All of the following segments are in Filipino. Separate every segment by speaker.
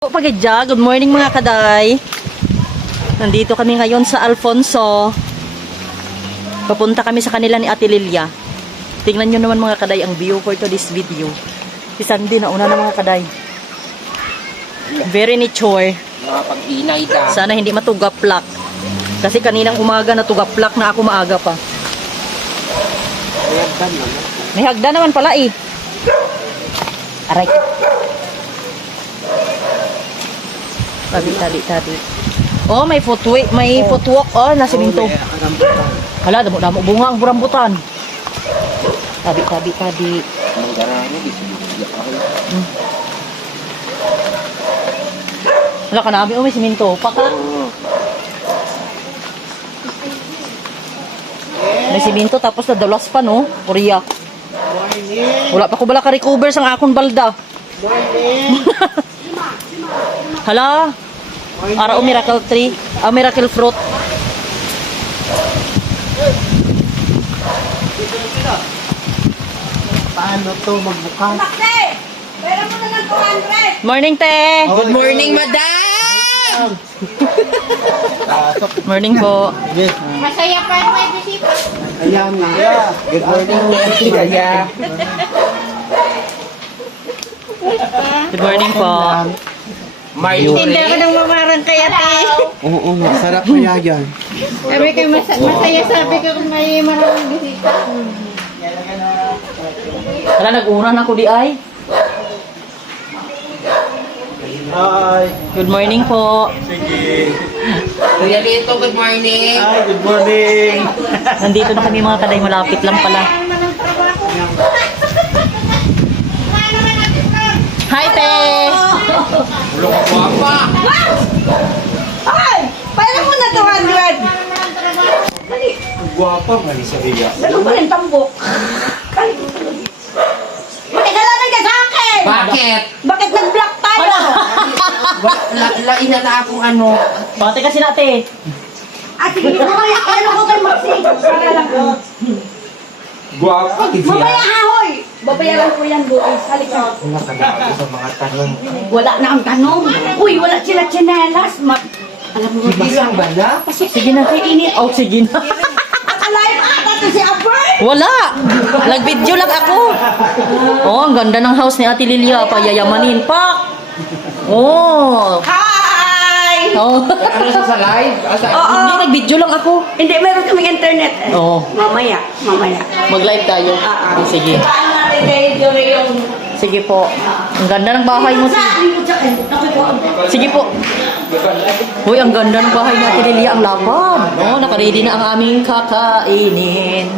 Speaker 1: Pagidya, good morning mga kaday. Nandito kami ngayon sa Alfonso. Papunta kami sa kanila ni Ate Lilia. Tingnan nyo naman mga kaday ang view for to this video. Si Sandy na una na mga kaday. Very nature.
Speaker 2: Mga pag-inay ka.
Speaker 1: Sana hindi matugaplak. Kasi kaninang umaga natugaplak na ako maaga pa.
Speaker 2: Kaya ba naman?
Speaker 1: May hagda naman pala eh. Aray. Tabi, tabi, tabi. Oh, may footway, may footwalk. Oh, nasa minto. Hala, damo-damo bunga ang burambutan. Tabi, tabi, tabi.
Speaker 2: Ako.
Speaker 1: Wala ka namin, oh, may siminto. Paka. May siminto, tapos nadulas pa, no? Korea. Wala pa ko bala ka-recover sang akong balda. Hala. Ara o miracle tree. Ah, miracle fruit.
Speaker 2: Paano to magbukas?
Speaker 3: Pera mo na ng 200!
Speaker 1: Morning, te.
Speaker 2: Good morning, madam!
Speaker 1: Morning po.
Speaker 3: Masaya pa yung may disipa.
Speaker 2: Ayan na. Good morning, Kaya.
Speaker 1: Good morning po.
Speaker 3: Tinda ko ng mamarang kaya te.
Speaker 2: Oo, masarap kaya yan.
Speaker 3: Sabi ko mas masaya sabi ko kung may maraming bisita.
Speaker 1: Hala, nag-una na ako di ay.
Speaker 4: Hi.
Speaker 1: Good morning po.
Speaker 2: Kuya Lito, good morning.
Speaker 4: Hi, good morning.
Speaker 1: Nandito na kami mga kaday, malapit lang pala.
Speaker 3: Ano ng trabaho?
Speaker 1: Hi, te.
Speaker 2: Guwapa.
Speaker 3: Ay! Pera mo na 200!
Speaker 4: Guwapa nga ni Sabiga.
Speaker 3: Ano ba yung tambok? Matigala na ka sa akin!
Speaker 2: Bakit?
Speaker 3: Bakit nag-block tayo?
Speaker 2: Wala, la, ina na akong ano.
Speaker 1: Pati kasi nate.
Speaker 3: At sige, mamaya ano ko kay Maxi? Para lang ko.
Speaker 4: Guwapa,
Speaker 3: Mamaya hahoy! Babayaran ko yan bukas. Halika.
Speaker 2: Nakalago sa mga tanong.
Speaker 3: Wala na ang tanong. Uy, wala sila chinelas. Ma Alam mo,
Speaker 2: Di ba bala?
Speaker 1: Sige na. Oh, sige na.
Speaker 3: Alive ata to si Albert!
Speaker 1: Wala. Nag-video lang ako. Oh, ang ganda ng house ni Ate Lilia. Payayamanin pa. Oh.
Speaker 3: Hi!
Speaker 1: Oh.
Speaker 2: Ano siya sa live? Asa?
Speaker 3: Oo.
Speaker 1: Hindi, nag-video lang ako.
Speaker 3: Hindi, meron kaming internet. eh.
Speaker 1: Oo.
Speaker 3: Mamaya, mamaya.
Speaker 1: Mag-live tayo.
Speaker 3: Ah, ah.
Speaker 1: Oh, sige. Sige po. Ang ganda ng bahay mo. Sige po. Uy, ang ganda ng bahay ni Ate Lilia. Ang lapad. Oh, nakaready na ang aming kakainin.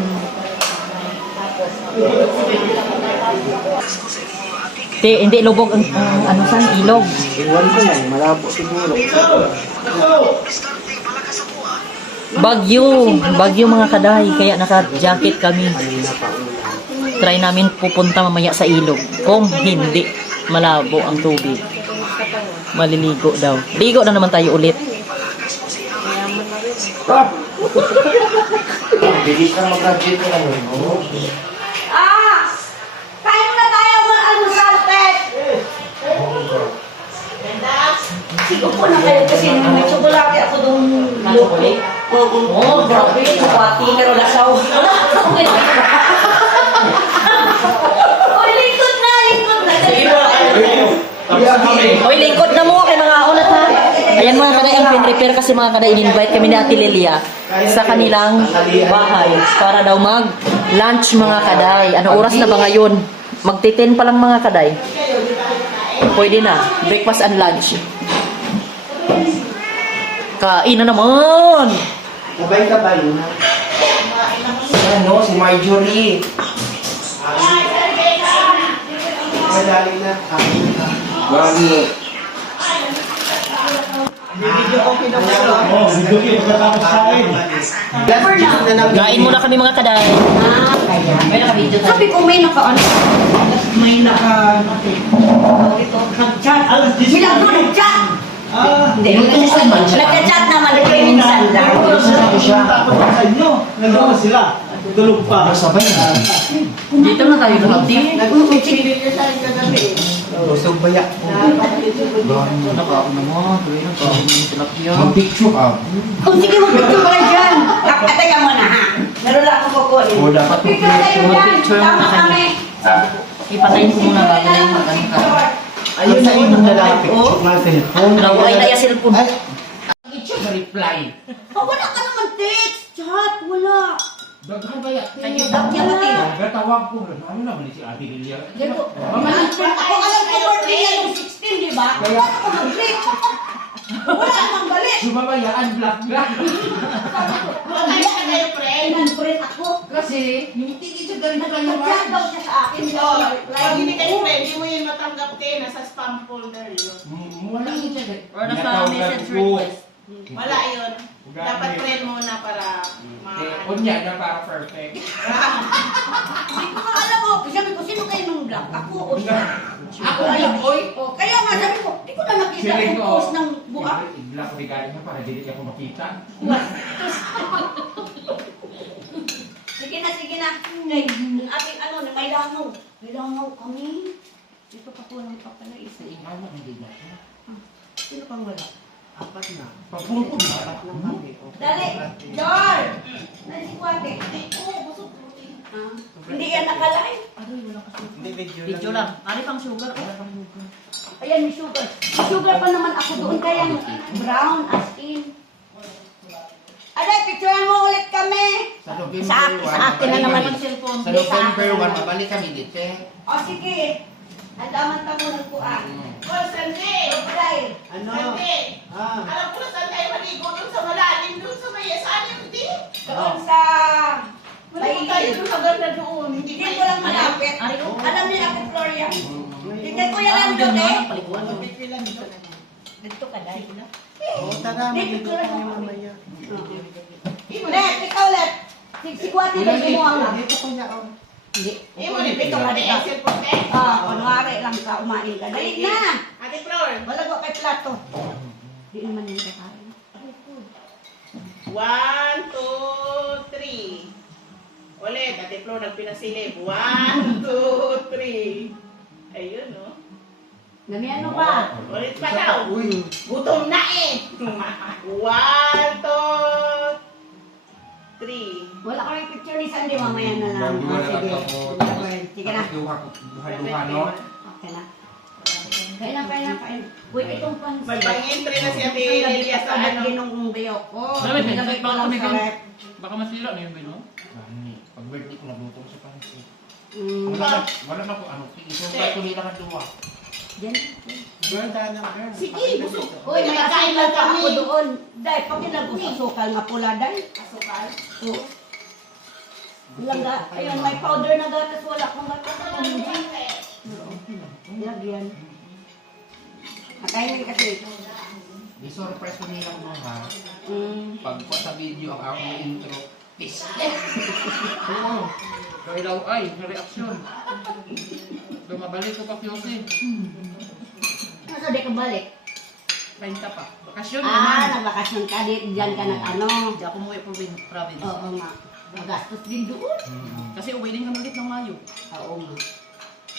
Speaker 1: Te, hindi lubog ang, ang ano san ilog.
Speaker 2: Iwan ko yan, malabo siguro.
Speaker 1: Bagyo, bagyo mga kaday, kaya naka-jacket kami. Try namin pupunta mamaya sa ilog. Kung hindi, malabo ang tubig. Maliligo daw. Ligo na naman tayo ulit.
Speaker 2: Bilis na mag-graduate lang yun.
Speaker 3: Ah! Kain na tayo mga almusal, Ted! Sigo po na kayo kasi nung may tsokolate ako doon.
Speaker 1: Chocolate?
Speaker 3: Oo.
Speaker 1: Grabe. Chocolate.
Speaker 3: Pero lasaw. Uy, lingkod na, lingkod na.
Speaker 1: Hoy, lingkod na mo kay mga unat ha. Ayan mga pin-repair kasi mga kaday, in-invite kami ni Ate Lilia sa kanilang bahay para daw mag-lunch mga kaday. Ano oras na ba ngayon? Magti-10 pa lang mga kaday. Pwede na. Breakfast and lunch. Kain na naman!
Speaker 2: Sabay ka ba yun? Ano, si Marjorie. Madali na. Mami.
Speaker 1: Kain muna kami mga kaday.
Speaker 3: Sabi ko may naka ano? May naka... Ito, nag-chat. Milagro nag-chat! Hindi, nag-chat naman ito yung minsan lang.
Speaker 4: Tapos sa inyo, nagawa sila. Tulog pa.
Speaker 2: Sabay na.
Speaker 1: Dito na tayo lahat. eh.
Speaker 3: Nag-uusig din sa kagabi.
Speaker 2: Busog baya.
Speaker 1: Nakaano mo, tuloy na kaano ng tilapia.
Speaker 2: Mag-picture ka.
Speaker 3: Oh, sige, mag-picture ka na dyan. Kakatay ka muna, ha? Meron lang akong kukunin.
Speaker 2: O, dapat
Speaker 3: Picture kayo dyan.
Speaker 1: Mag-picture
Speaker 3: Tama kami.
Speaker 1: Ipatayin ko muna bago na yung magano ka.
Speaker 2: Ayun sa inyo na lang picture nga cellphone.
Speaker 1: Wala ko ay naya cellphone.
Speaker 2: Picture na reply.
Speaker 3: Wala ka naman text. Chat, wala.
Speaker 2: Daghan ba yan?
Speaker 3: Ba't niya ba tayo?
Speaker 2: Gatawag ko. Ano naman si Ate Lilia?
Speaker 3: Ako
Speaker 2: Mga
Speaker 3: alam ko birthday yan yung 16, di ba? Wala ka mag-click. Wala kang balik.
Speaker 2: sumabayaan black black.
Speaker 3: Wala ka kayo, friend. friend ako.
Speaker 2: Kasi, yung tigil sa ganito kayo
Speaker 3: Nag-chat daw siya sa akin.
Speaker 5: Oh, pag hindi kayo friend, hindi mo yun matanggap kayo, nasa spam folder yun.
Speaker 2: Wala siya.
Speaker 1: Or nasa message request.
Speaker 5: Wala yun. Dapat friend muna para ma...
Speaker 2: Kunya na para perfect.
Speaker 3: Hindi ko nga alam mo. Sabi ko, sino kayo nung black? Ako o siya?
Speaker 2: Ako lang, oy.
Speaker 3: O, kaya nga sabi ko, di ko na nakita
Speaker 2: Feeling
Speaker 3: yung
Speaker 2: ko,
Speaker 3: post ng buha.
Speaker 2: Black ko regarding niya para dili ako makita.
Speaker 3: Sige na, sige na. Ating ano, may langaw. May langaw kami. Dito pa po lang pa pala isa.
Speaker 2: Ano hindi na?
Speaker 3: Sino pang wala?
Speaker 2: Apat na. Pagpulpo na. Apat na kami.
Speaker 3: Dali! Jar! Nasi si Kwate. Oo, busog. Ah, Hindi yan nakalive. Aroy, wala ka sugar.
Speaker 2: Hindi, video
Speaker 1: Video lang. Ari pang sugar. Ari pang sugar.
Speaker 3: Ayan, may sugar. May sugar pa naman ako doon. Kaya brown as in. Aday, picturean mo ulit kami.
Speaker 2: Sa November
Speaker 3: Sa akin, sa akin na naman.
Speaker 1: Ang cellphone.
Speaker 2: Sa November 1, mabalik kami dito.
Speaker 3: O sige. Andaman ka mo ng kuan.
Speaker 5: Oh, Sunday!
Speaker 3: Aday.
Speaker 5: Sunday! Alam ko saan tayo maligo doon sa malalim doon sa may yung di?
Speaker 3: Doon sa...
Speaker 5: Maligo tayo doon sa ganda doon. Hindi
Speaker 3: ko lang malapit.
Speaker 1: Ko.
Speaker 3: Alam niya ako, Gloria. Hindi ko yan lang doon eh.
Speaker 1: Paliguan mo.
Speaker 3: Dito ka, Day.
Speaker 2: Oh, tara,
Speaker 3: Dito ka lang mamaya. Ulit, ikaw ulit. Sigsigwati ba mo ang
Speaker 2: Dito ko niya. oh.
Speaker 3: Hindi.
Speaker 5: Eh, mo rin, ito ka ni Excel po, eh.
Speaker 3: Ah, kunwari lang ka umain ka. Dali na.
Speaker 5: Ate Flor,
Speaker 3: Wala ko kay plato. Hindi naman yung kakain.
Speaker 5: one, two, three. Ulit, Ate Flor, nagpinasilip. One, two, three. Ayun, no?
Speaker 3: Gamihan mo pa.
Speaker 5: Ulit pa daw.
Speaker 2: Uy.
Speaker 5: Gutom na eh. One, two, three.
Speaker 3: Wala ka rin picture ni Sandy, mamaya na lang.
Speaker 2: Bago
Speaker 3: Ah,
Speaker 2: na lang ako.
Speaker 3: Sige na.
Speaker 2: Duha ko. Duha-duha, no?
Speaker 3: Okay na. Kaya na, kaya na, kaya na. Uy, itong pansin.
Speaker 5: Pag-entry na si Ate Lilia sa ano.
Speaker 3: Ginong bayo ko. Nilagay ko lang sa rep.
Speaker 1: Baka masira na yung bino.
Speaker 2: Ani, Pag birthday ko naglutong sa pansit.
Speaker 3: Mm.
Speaker 2: Wala na, wala na ko ano. Ito pa ko nila ka duwa.
Speaker 3: Yan.
Speaker 2: Girl, dana, girl.
Speaker 5: Sige, busog.
Speaker 3: Uy, may asukal
Speaker 5: lang kami.
Speaker 3: ako doon. Dahil pag pinag-usukal nga pula, dahil.
Speaker 5: Asukal.
Speaker 3: Oo. Langga, ayun, may powder na gatas, wala akong gatas. Lagyan. Nakainin kasi.
Speaker 2: I-surprise ko nila mo ha.
Speaker 3: Mm.
Speaker 2: Pag po sa video ang akong intro. Peace.
Speaker 1: Oo. Kaya daw ay, reaksyon. Lumabalik ko pa Fiyosi.
Speaker 3: Nasa di ka balik?
Speaker 1: Pahinta pa. Bakasyon
Speaker 3: Ah,
Speaker 1: naman.
Speaker 3: nagbakasyon ka, di, dyan ka nag-ano.
Speaker 1: Hindi ako umuwi provin- province.
Speaker 3: Oo nga. Magastos din doon.
Speaker 1: Kasi uwi din kami ulit ng Mayo.
Speaker 3: Oo nga.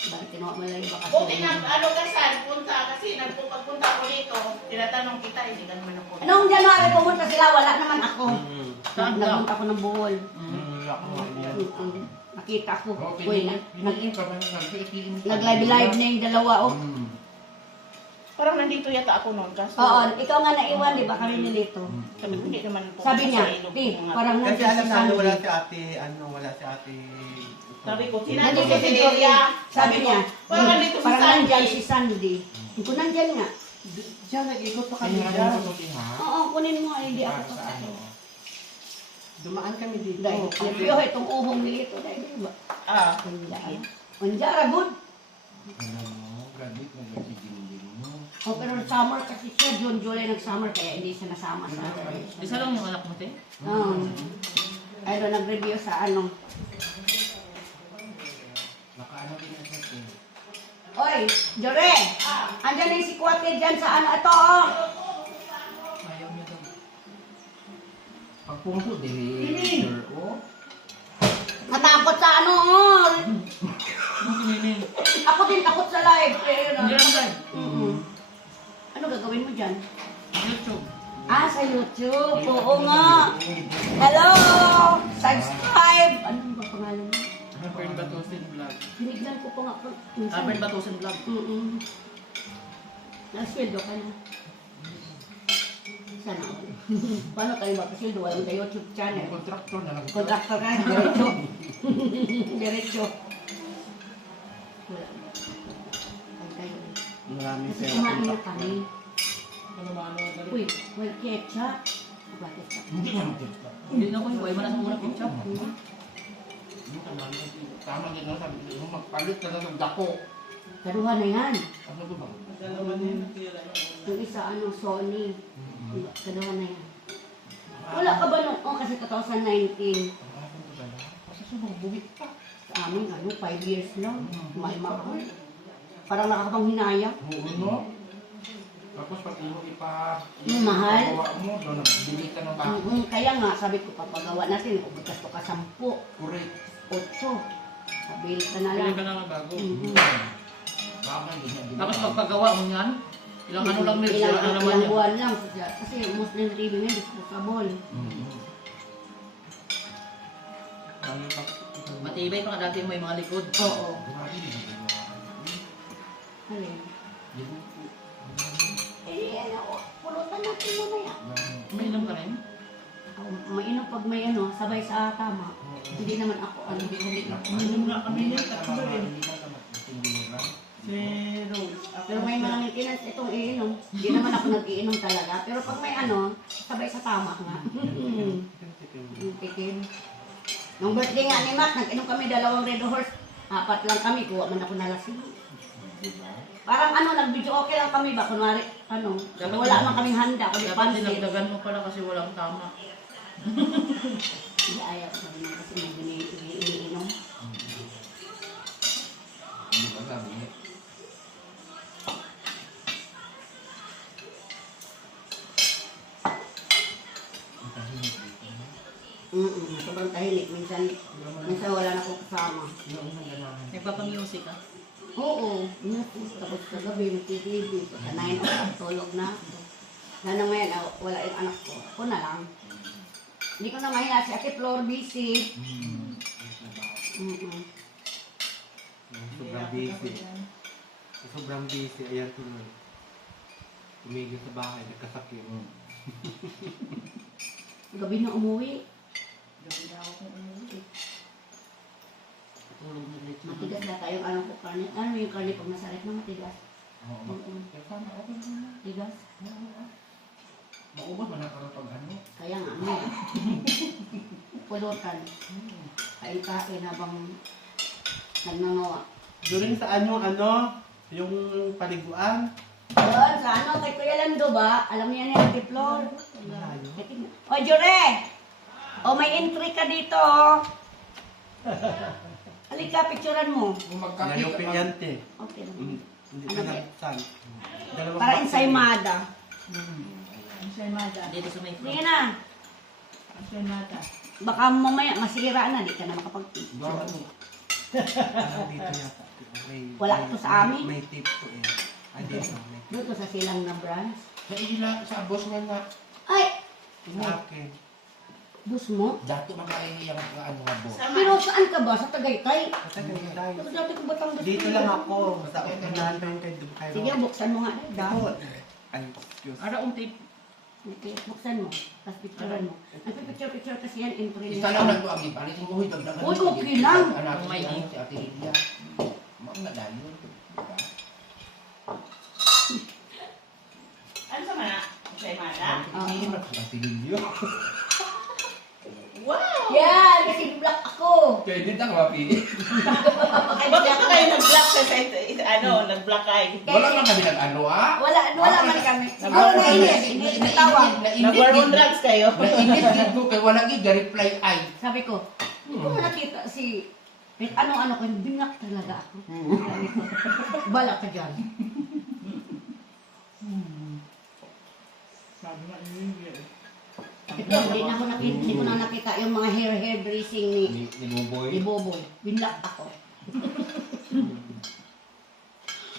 Speaker 3: Bakit tinuha mo lang yung bakasyon?
Speaker 5: Buti na, ano ka saan, punta kasi nagpupagpunta ko dito, tinatanong kita, hindi ka naman ako.
Speaker 3: Noong January pumunta sila, wala naman ako.
Speaker 1: Saan ka?
Speaker 3: Nagpunta ako ng Bohol.
Speaker 1: Mm.
Speaker 3: Mm-mm. Nakita ko.
Speaker 2: Okay,
Speaker 3: Uy, nag, nag,
Speaker 2: ka ba na
Speaker 3: nag-live-live na yung dalawa, oh.
Speaker 2: Mm.
Speaker 5: Parang nandito yata ako noon, kasi
Speaker 3: Oo, ikaw nga naiwan, di ba? Kami nilito.
Speaker 5: sabi ko, hindi naman po.
Speaker 3: Sabi niya, di, parang
Speaker 6: Kasi
Speaker 3: nandito
Speaker 6: alam
Speaker 3: si
Speaker 6: namin wala
Speaker 3: Sandy.
Speaker 6: si ate, ano, wala si ate.
Speaker 5: Sabi ko, sinabi
Speaker 3: Nandito
Speaker 5: ko
Speaker 3: si
Speaker 5: si. Lilia.
Speaker 3: Sabi niya,
Speaker 5: parang nandito si
Speaker 3: parang
Speaker 5: Sandy.
Speaker 3: nandyan si Sandy. Hindi ko nandyan nga.
Speaker 6: Siya, nag-ikot pa kami
Speaker 2: Kanya
Speaker 6: dyan.
Speaker 2: ha.
Speaker 3: Oo, kunin mo, hindi ako
Speaker 2: Para sa ano.
Speaker 6: Dumaan kami dito.
Speaker 3: Dahil, yung itong uhong nilito, dahil, ba?
Speaker 5: Ah,
Speaker 3: Unjaan. Unjara, good.
Speaker 2: Alam mo, grabe kung gabi dinding mo.
Speaker 3: Oh, pero summer kasi siya, June, July nag-summer, kaya hindi siya nasama sa
Speaker 1: Isa lang yung anak mo, te?
Speaker 3: Oo. Ayun, nag-review sa ano.
Speaker 2: Nakaano din sa.
Speaker 3: Oy, Jore! Andyan na yung si Kwate dyan sa ano, ito, oh.
Speaker 2: Pag pumpo, director, oh.
Speaker 3: Natakot sa ano, oh. Ako din takot sa live. Eh,
Speaker 1: Hindi lang live.
Speaker 3: Mm-mm. Ano gagawin mo dyan?
Speaker 1: YouTube.
Speaker 3: Ah, sa YouTube. Oo nga. Hello! Subscribe! Ano ba pangalan mo?
Speaker 2: Pern Batusin Vlog.
Speaker 3: Biniglan ko pa nga.
Speaker 1: Abel Batusin Vlog.
Speaker 3: Mm-mm. Nasweldo ka na. Sana all. Paano tayo magpasildo? Walang tayo YouTube channel.
Speaker 2: Contractor na lang.
Speaker 3: Kontraktor ka, diretso. diretso. Wala. Ay, tayo.
Speaker 2: Maraming
Speaker 3: Kasi kumain na kami.
Speaker 2: Ano ba ano? dali.
Speaker 3: Uy, well, ketchup. Bakit ka?
Speaker 7: Hindi na.
Speaker 1: Hindi na ko yung buhay mo na sa muna ketchup.
Speaker 2: Tama din no, sabi ko, magpalit ka na ng dako.
Speaker 3: Karuha na yan.
Speaker 2: Ano ba ba?
Speaker 3: Yung isa, ano, Sony. Karuha na yan. Wala ka ba nung, oh, kasi 2019.
Speaker 2: Kasi sumabugit pa.
Speaker 3: Sa amin, ano, 5 years lang. Mahal mahal. Parang nakakapanghinayang.
Speaker 2: Oo no? Tapos pati mo ipa...
Speaker 3: Yung mahal.
Speaker 2: Gawa mo, doon nagbili ka ng bako.
Speaker 3: Mm, kaya nga, sabi ko, papagawa natin, ubutas ko ka 10, 8.
Speaker 2: Correct.
Speaker 3: Sabihin ka na lang.
Speaker 1: ka na ng bago.
Speaker 3: Mhm.
Speaker 2: Tama din yan.
Speaker 1: Tapos pagpagawa mo yan, ilang ano lang nila,
Speaker 3: ilang,
Speaker 1: ano naman
Speaker 3: ilang buwan lang. Kasi Muslim living yan, disposable.
Speaker 2: Ano pa?
Speaker 1: Matibay pa nga dati mo yung mga likod.
Speaker 3: Oo.
Speaker 2: Din.
Speaker 3: Halin.
Speaker 2: Yung-
Speaker 3: Eh, ano, pulutan natin mo na yan.
Speaker 1: May inom ka rin?
Speaker 3: Oh, mainom pag may ano, sabay sa tama. Hindi naman ako, ano.
Speaker 2: Uminom na kami niya, tatlo eh.
Speaker 3: Si Rose. Pero may mga maintenance itong iinom. Hindi naman ako nag-iinom talaga. Pero pag may ano, sabay sa tama nga. Yung tikim. Nung birthday nga ni Mac, nag-inom kami dalawang red horse. Apat lang kami, kuha man ako nalasing. Parang ano, nag-video okay lang kami ba? Kunwari, ano,
Speaker 1: Dapat-
Speaker 3: wala naman kaming handa. Kundi
Speaker 1: Dapat
Speaker 3: pansit.
Speaker 1: dinagdagan mo pala kasi walang tama.
Speaker 3: Hindi ayaw ko naman kasi may ini- iniinom.
Speaker 2: Hindi ba sabi niya?
Speaker 3: Mm-mm, sobrang tahimik. Minsan, minsan wala na akong kasama.
Speaker 1: Nagpapa-music ka?
Speaker 3: Oo, yes, tapos kagabi pagka 9 o'clock tulog na ako. Lalo ngayon, ah, wala yung anak ko. Ako na lang. Hindi ko na mahiya si Ate Flor busy. Mm-mm.
Speaker 2: Sobrang busy. Sobrang busy. Ayan tuloy. Tumigil sa bahay, nagkasakit.
Speaker 3: Gabi na umuwi.
Speaker 1: Gabi na ako kung umuwi. Tulog na ulit.
Speaker 3: Matigas na tayong ano ko karne. Ano yung karne pag masarap na matigas?
Speaker 2: Oo.
Speaker 3: Oo.
Speaker 2: Kaya sana okay naman.
Speaker 3: Tigas.
Speaker 2: Maubos ba na para pag ano?
Speaker 3: Kaya nga, ano. Pulutan. Kain-kain habang nagnangawa.
Speaker 2: Doon saan yung ano? Yung paliguan?
Speaker 3: Doon, sa ano, kay Kuya Lando ba? Alam niya ni Ate Flor. O, Jure! O, may entry ka dito, oh. Halika, picturean mo.
Speaker 2: Kung
Speaker 6: Yan pinyante.
Speaker 3: Okay lang.
Speaker 6: Mm, Hindi
Speaker 3: Ano ba?
Speaker 6: Dalawang
Speaker 3: Para
Speaker 6: box
Speaker 3: ensaymada. Ensaymada.
Speaker 1: Dito sa may
Speaker 3: Sige na. Ensaymada. Baka mamaya masira na, di ka na makapag-picture.
Speaker 2: Gawa mo.
Speaker 6: Ah, dito yata. May-
Speaker 3: Wala
Speaker 6: may-
Speaker 3: ito sa amin.
Speaker 6: May tip to eh. Ah, dito. May tip.
Speaker 3: Dito sa silang na branch.
Speaker 2: Sa ila, sa boss nga nga.
Speaker 3: Ay!
Speaker 6: Sa akin.
Speaker 3: Bus mo?
Speaker 2: Dati makain niya ang ano nga boss.
Speaker 3: Pero saan ka ba? Sa Tagaytay?
Speaker 6: Matagal na tayo.
Speaker 3: Pero dati ko Batangas.
Speaker 6: Dito lang ako. Sa unahan pa yung kay.
Speaker 3: Sige, buksan mo nga.
Speaker 6: Ako. Ay, excuse.
Speaker 1: Ara tape.
Speaker 3: Okay, buksan mo. Tapos picturean mo. Nagpipicture-picture kasi yan, entry
Speaker 2: Isa lang nagbuang ipalit yung buhay dagdagan.
Speaker 3: Uy, okay lang.
Speaker 2: Anak
Speaker 1: May di.
Speaker 2: si Ate Lilia. Mga. Diba?
Speaker 5: Ano sa mana? Sa mana?
Speaker 2: Hindi Ate Lilia.
Speaker 3: Yan, kasi black ako.
Speaker 2: Kaya hindi na mapili.
Speaker 3: Ay,
Speaker 5: Bakit
Speaker 3: black
Speaker 5: kayo nag-block sa site? Ano, nag-block kayo?
Speaker 2: Wala man kami nag-ano ah.
Speaker 3: Wala, wala man kami. Siguro na inis, hindi nagtawag.
Speaker 5: Nag-war on drugs kayo?
Speaker 2: Nainit dito kay wala gid reply ay.
Speaker 3: Sabi ko, hindi ko nakita si... Kahit ano-ano ko, binak talaga ako. Sabi ko, Bala ka dyan. Ito, hindi na ako nakita, hindi ko na nakita yung mga hair hair bracing ni,
Speaker 2: Ni ni Buboy.
Speaker 3: ni Boboy. Binlock ako.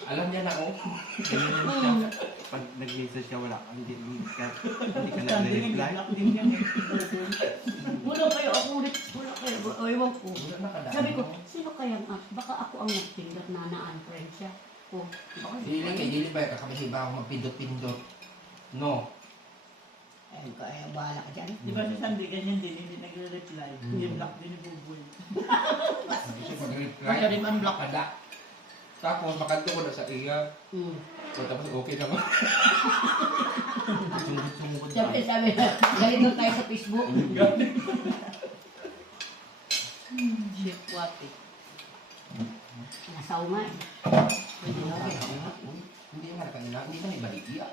Speaker 2: Alam niya na, oh.
Speaker 6: Ganyan siya. Pag nag-message siya, wala ka. Hindi, hindi ka, hindi ka nag-reply.
Speaker 3: Wala kayo ako ulit. Wala kayo. O, ewan ko.
Speaker 2: Wala na kadaan.
Speaker 3: Sabi ko, sino kaya ang Baka ako ang nagpindot na na-unfriend siya. O, baka
Speaker 2: Dili kay dili ba kakabisi ba ako magpindot-pindot? No.
Speaker 3: Ayun ka, eh, bahala ka dyan.
Speaker 5: Di ba si Sandy ganyan din, hindi nagre-reply. Hindi block din ni Buboy.
Speaker 2: Kasi pag-reply,
Speaker 1: Kaya rin man block.
Speaker 2: kada. Tapos makanto ko na sa iya.
Speaker 3: Hmm.
Speaker 2: So tapos okay naman.
Speaker 6: Sungkot-sungkot
Speaker 3: sabi na, galit doon tayo sa Facebook.
Speaker 1: Shit, what eh.
Speaker 3: Nasaw nga eh.
Speaker 2: Hindi naman kanila, hindi naman ibalik iya.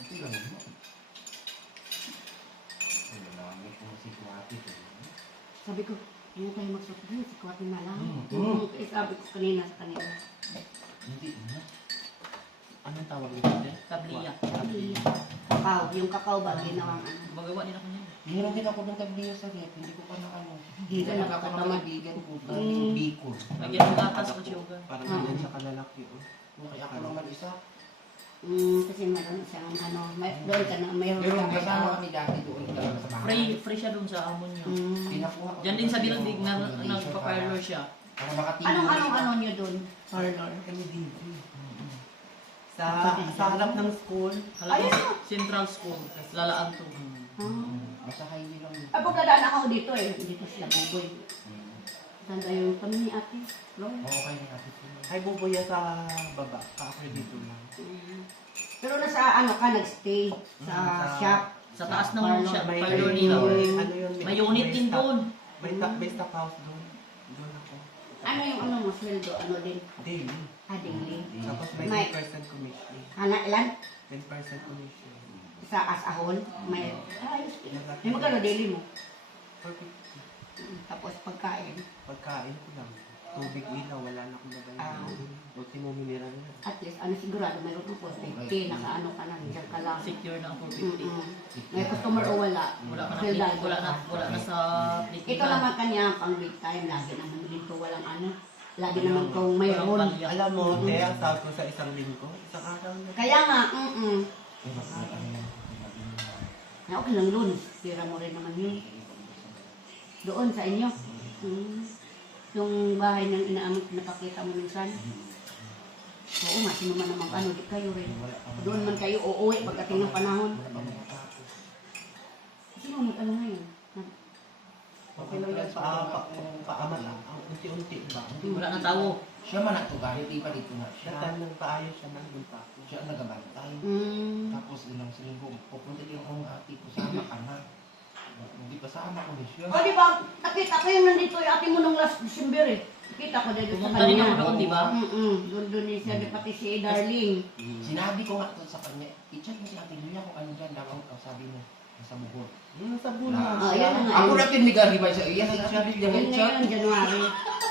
Speaker 2: Ito lang mo. Ano namin kung si Kuwati ko.
Speaker 3: Sabi ko, ano tayo magsusunod? Si Kwatin na lang.
Speaker 2: Mm.
Speaker 3: Mm. Eh, sabi ko kanina sa kanila.
Speaker 2: Hindi na.
Speaker 6: Anong tawag nito? te?
Speaker 1: Kabliya.
Speaker 3: Kakao, yung kakao ba, ginawang ano.
Speaker 1: Magawa din ako niyan.
Speaker 2: Meron din ako ng tabliya sa rep, hindi ko pa na ano.
Speaker 3: Hindi
Speaker 2: ng
Speaker 3: nakakatamad.
Speaker 2: kaibigan ko,
Speaker 3: Mm.
Speaker 2: galing Bicol.
Speaker 1: Lagyan ng gatas o sugar.
Speaker 6: Parang
Speaker 3: Ah.
Speaker 6: ganyan sa kalalaki. Oh.
Speaker 2: Kaya ako naman isa.
Speaker 3: Mm, kasi meron siyang ano, may, doon ka na, mayroon
Speaker 2: Pero
Speaker 3: ka
Speaker 2: kasama kami dati doon talaga sa bahay.
Speaker 1: Free, free siya dun sa amon niya.
Speaker 3: Mm.
Speaker 2: Pinakuha ko.
Speaker 1: Diyan din sa Bilandig na nagpa-parlor siya.
Speaker 2: Para makatino.
Speaker 3: Anong, anong, ano niyo doon?
Speaker 6: Parlor. Kami dito. Sa, sa harap ng school.
Speaker 1: Halapos, Central School. Lalaan to.
Speaker 3: Ah.
Speaker 2: Basta lang yun.
Speaker 3: Ay, pagkadaan ako dito eh. Dito sila buboy.
Speaker 2: Mm.
Speaker 3: Saan tayo kami ni ate? Flo?
Speaker 2: Oo, okay na natin.
Speaker 6: Ay, bubuya sa baba. Ka-ako dito lang.
Speaker 3: Mm. Pero nasa ano ka, nagstay sa
Speaker 6: Mm, sa-
Speaker 3: shop.
Speaker 1: Sa taas ng
Speaker 3: Parlor.
Speaker 1: siya,
Speaker 6: May,
Speaker 1: parlor
Speaker 6: may,
Speaker 1: nila.
Speaker 6: ano yun?
Speaker 1: May unit din doon.
Speaker 6: May, stock- may stock house doon. Doon ako.
Speaker 3: Ano yung ano mo, sweldo? Ano din?
Speaker 6: Daily.
Speaker 3: Ah, daily.
Speaker 6: Tapos may
Speaker 3: May-
Speaker 6: 10% commission.
Speaker 3: Ano, ilan?
Speaker 6: 10% commission.
Speaker 3: Sa as a whole? May, ayos. May magkano daily mo?
Speaker 6: 450.
Speaker 3: Tapos pagkain.
Speaker 6: Pagkain ko lang. Tubig ilaw, wala na akong
Speaker 3: Ah.
Speaker 6: nabayaran. Ultimo mineral na.
Speaker 3: At least, ano sigurado, mayroon kang 450. Naka ano ka na, nandiyan ka lang.
Speaker 1: Secure na ang 450.
Speaker 3: Mm-mm. May customer o wala.
Speaker 1: Wala ka na,
Speaker 3: Sweldo.
Speaker 1: wala na, wala na sa
Speaker 3: Ito naman kanya pang big time. Lagi naman dito walang ano. Lagi naman kung mayroon.
Speaker 6: Alam mo, te, ang sahod ko sa isang linggo, isang araw na.
Speaker 3: Kaya nga, mm-mm. Na okay lang lunes. Tira mo rin naman yun. Doon sa inyo. Mm. Yung bahay ng inaamot napakita mo minsan. Oo nga, sino man naman ano, di kayo rin. Doon man kayo uuwi pagdating ng panahon. Sino mo ano ngayon?
Speaker 6: Okay lang yan, pa, pa, paama lang. Ang unti-unti ba?
Speaker 1: Wala na tao.
Speaker 2: Siya man ang tuga, hindi pa dito na siya.
Speaker 6: Datan ng paayos siya pa ako.
Speaker 2: Siya ang nagabantay.
Speaker 3: Mm.
Speaker 2: Tapos ilang linggo, pupunta din akong ate ko, na. Hindi ni siya.
Speaker 3: O di ba, nakita ko yung nandito yung ate mo nung last December eh. Nakita ko dito sa
Speaker 1: Pumunta din ako
Speaker 3: kanya.
Speaker 1: doon, di ba?
Speaker 3: Mm-mm. Doon doon din siya, pati si Darling.
Speaker 2: Sinabi ko nga to sa kanya, i-chat mo si ate Luya kung ano dyan daw ang sabi mo. Nasa bukod.
Speaker 6: Hmm, sa
Speaker 2: Ah,
Speaker 6: bula.
Speaker 3: Ah, yan na nga.
Speaker 2: Ako na pinigariba sa iya, sinabi niya
Speaker 3: Yun
Speaker 2: nga
Speaker 3: yun, January.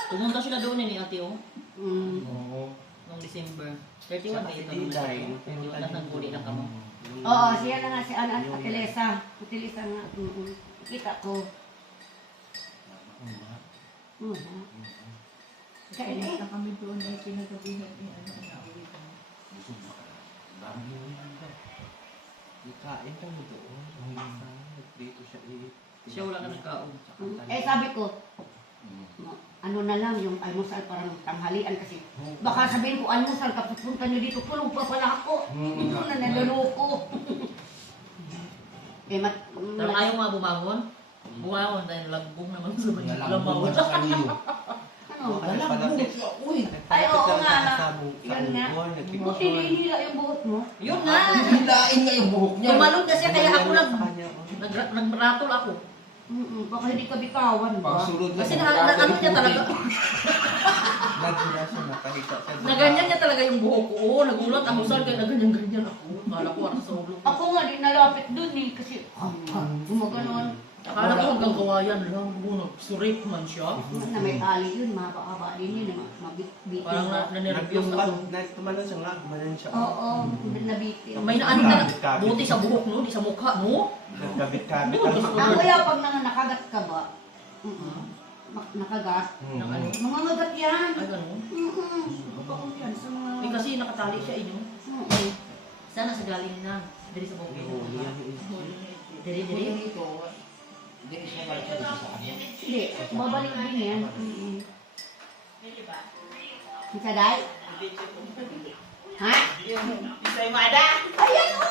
Speaker 1: Pumunta sila doon eh, ni ate oh.
Speaker 3: Mm.
Speaker 2: Oo.
Speaker 1: Noong December. 31 kayo
Speaker 6: Si
Speaker 1: doon.
Speaker 6: Diday.
Speaker 1: Lahat ng guli lang kamo.
Speaker 3: Oo, siya na nga si Ana, Ate Lesa. Ate Lesa nga. Mm-mm. Kita ko. Mm. Kaya na.
Speaker 5: Basta kami doon ay pinagabihan ni ano na uwi ko.
Speaker 6: Ikain kami doon. Ang isa, dito siya i-
Speaker 1: Siya wala na nagkaon.
Speaker 3: Mm. Eh sabi ko, ano na lang yung almusal parang tanghalian kasi baka sabihin ko almusal kapag punta niyo dito tulog pa pala ako.
Speaker 2: Mm.
Speaker 3: Ito na naluloko. eh mat
Speaker 1: Pero ayaw nga bumangon. Bumangon dahil lagbong naman sa mga lamaw.
Speaker 3: ano?
Speaker 6: Ano te?
Speaker 2: Uy!
Speaker 3: Ay, oo nga Yun nga. Buti hinila yung buhok mo.
Speaker 1: Yun nga!
Speaker 2: Hilain nga yung buhok niya.
Speaker 1: Tumalon kasi kaya ako nag...
Speaker 6: Oh.
Speaker 1: nag- Nagratol ako.
Speaker 3: Mm-mm, baka hindi ka bitawan ba?
Speaker 2: Pagsulod
Speaker 1: Kasi na, na, ano niya talaga,
Speaker 6: siya, nakahiga siya.
Speaker 1: na ganyan niya talaga yung buhok ko. Oo, nagulat ako saan kaya na ganyan-ganyan ako. Kala ko ano sa ulo ko.
Speaker 3: Ako nga, di nalapit dun eh, kasi ah, ah, gumaganon.
Speaker 1: Akala ko hanggang kawayan lang. Buno, surip man siya.
Speaker 3: Na may tali yun, mahaba-haba din yun, eh, mabit-bitin
Speaker 1: Parang na,
Speaker 3: ka.
Speaker 1: nanervyos
Speaker 6: Nagtumban,
Speaker 1: ako.
Speaker 6: nagtumanon siya nga, gumanon siya.
Speaker 3: Oo, nabitin.
Speaker 1: May naano na, buti sa buhok no, di sa mukha no.
Speaker 6: Nagkabit-kabit. Ang
Speaker 3: kuya, pag nakagat ka ba, mak- nakagat.
Speaker 1: Ano?
Speaker 3: Mga magat yan.
Speaker 1: Ay, ganun.
Speaker 3: Mm-mm. Kapag sa mga...
Speaker 1: Eh, kasi nakatali siya inyo.
Speaker 3: Oo.
Speaker 1: Sana sa galing na. Dari sa bukid. Dari, dari.
Speaker 2: Dito, hindi siya balik dito sa amin.
Speaker 3: Hindi, babalik din yan. Mm-mm. Kita day? Ha?
Speaker 5: Isay mada.
Speaker 3: Ayan o!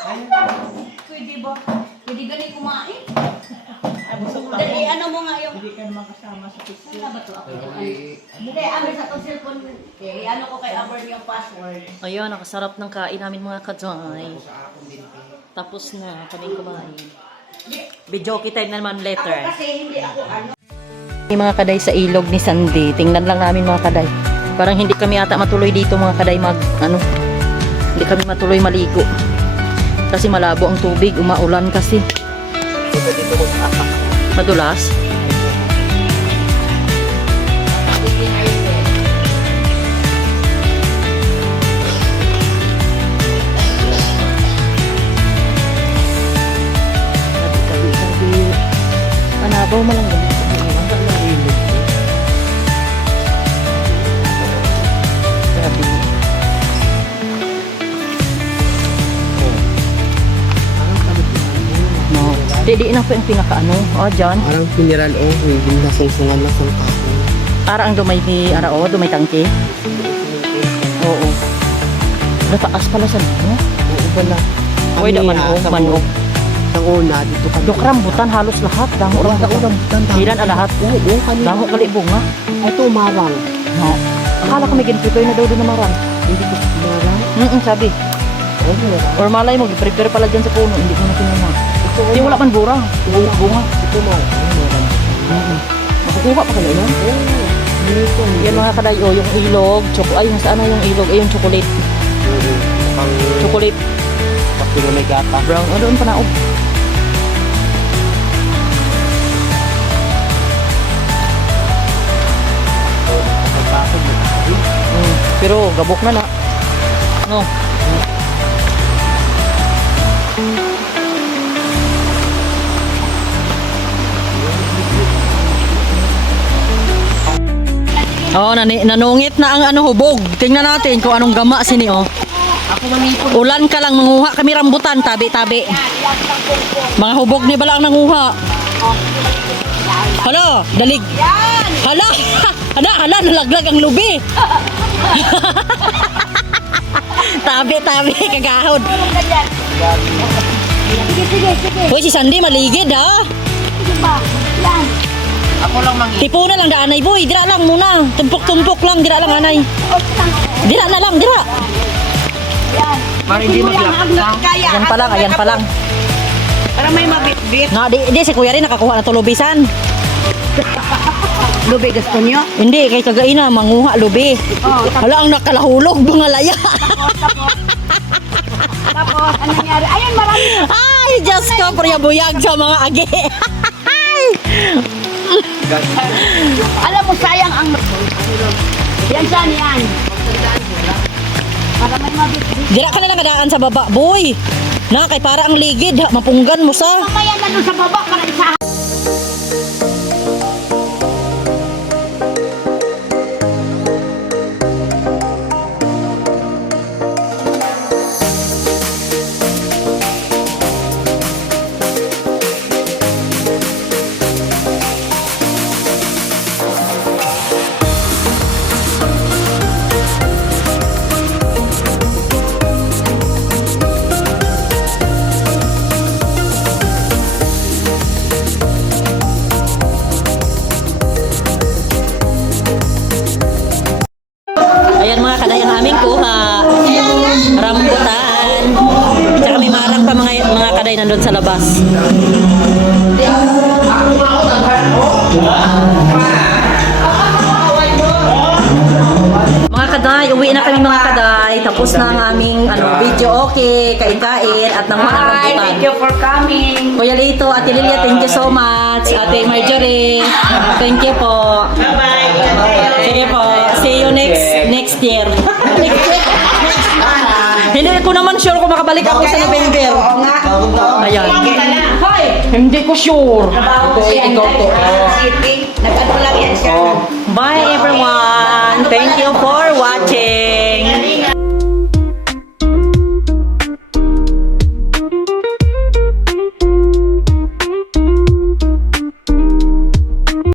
Speaker 3: Pwede ba? Pwede ganun kumain? Dali, ano mo nga yung...
Speaker 5: Hindi ka naman kasama sa picture.
Speaker 3: Ano ba to? Ako yung Hindi, Amber sa tong cellphone. Eh, ano ko kay Amber yung password.
Speaker 1: Ayun, nakasarap ng kain namin mga
Speaker 2: sa din. eh.
Speaker 1: Tapos na kaming kumain. Video kita na naman
Speaker 3: Ako
Speaker 1: later.
Speaker 3: kasi hindi ako ano.
Speaker 1: May mga kaday sa ilog ni Sandy. Tingnan lang namin mga kaday. Parang hindi kami ata matuloy dito mga kaday mag ano. Hindi kami matuloy maligo. Kasi malabo ang tubig, umaulan kasi. Madulas. Panabaw mo lang. Di, di na po yung pinakaano. Oh, John.
Speaker 6: Parang funeral oh, hindi nasungsungan na sa kahoy.
Speaker 1: Para ang dumay di arao, dumay tangke. Oo. Nataas pala sa ano?
Speaker 6: Oo pala.
Speaker 1: Uy, da oh, oh.
Speaker 6: Una, dito ka.
Speaker 1: Dok rambutan halos lahat. Damo
Speaker 6: Oo,
Speaker 1: rambutan.
Speaker 6: sa rambutan.
Speaker 1: Ilan ang lahat?
Speaker 6: Oo, oo, kanina.
Speaker 1: Damo kali bunga.
Speaker 6: Ito, marang.
Speaker 1: No. Akala ko may ginprepare na daw doon na marang.
Speaker 6: Hindi ko marang.
Speaker 1: Mm sabi.
Speaker 6: Oo, marang.
Speaker 1: Or malay mo, prepare pala dyan sa puno. Hindi ko na kinuha.
Speaker 6: Ito,
Speaker 1: Hindi wala man burang. Bunga. bunga.
Speaker 6: Ito, marang. Marang.
Speaker 1: Mm Makukuha pa kaya yun?
Speaker 6: Oo.
Speaker 1: Yan mga kadayo, yung ilog, choko, ay yung saan na yung ilog, ay yung chocolate.
Speaker 6: Oo,
Speaker 1: Chocolate
Speaker 6: na may gata.
Speaker 1: brown. O doon pa na, oh. Pero gabok na na. No. Oh, nani, nanungit na ang ano hubog. Tingnan natin kung anong gama sini oh. Ulan ka lang manguha kami rambutan tabi-tabi. Mga hubog ni bala ang nanguha. Hala, dalig. Hala, hala, hala, nalaglag ang lubi. tabi-tabi, kagahod.
Speaker 3: Sige, sige, sige.
Speaker 1: Hoy, si Sandy maligid ha.
Speaker 3: Sige ba? Yan.
Speaker 2: Ako lang mangi.
Speaker 1: Tipo na lang daanay boy, dira lang muna. Tumpok-tumpok lang, dira lang anay. Dira na lang, dira.
Speaker 3: Yan.
Speaker 2: Para hindi
Speaker 3: kaya.
Speaker 1: Ayan pa lang, ayan pa lang.
Speaker 3: Para may mabit-bit.
Speaker 1: Nga, di, di si kuya rin nakakuha na tulubisan.
Speaker 3: Lubi gusto niyo?
Speaker 1: Hindi, kay kagaina, manguha lubi.
Speaker 3: Oo,
Speaker 1: Hala, ang nakalahulog, mga laya.
Speaker 3: Tapos, ano nangyari? Ayun, marami.
Speaker 1: Ay, Diyos ko, buyag sa mga agi.
Speaker 3: Alam mo, sayang ang... Yan saan yan? Para may mabit-bit.
Speaker 1: Dira ka na lang kadaan sa baba, boy. Na, kay para ang ligid, ha, mapunggan mo sa.
Speaker 3: Mamaya na doon sa baba para isa.
Speaker 1: Labas. Mga kaday, uwi na kami mga kaday. Tapos na ang aming ano, video. Okay, kain-kain at nang mga
Speaker 3: Hi, thank you for coming.
Speaker 1: Kuya Lito, Ate Lilia, thank you so much. Ate Marjorie, thank you po.
Speaker 5: Bye-bye.
Speaker 1: Sige po. See you next next year. next year. Hindi ko naman sure kung makabalik ako sa November.
Speaker 3: Oo nga.
Speaker 1: Ayan.
Speaker 3: Hoy!
Speaker 1: Hindi ko sure.
Speaker 3: Trabaho
Speaker 1: Ito,
Speaker 3: siya
Speaker 1: ikaw to.
Speaker 3: Nag-ano lang yan siya.
Speaker 1: Oh. Bye everyone. Thank you for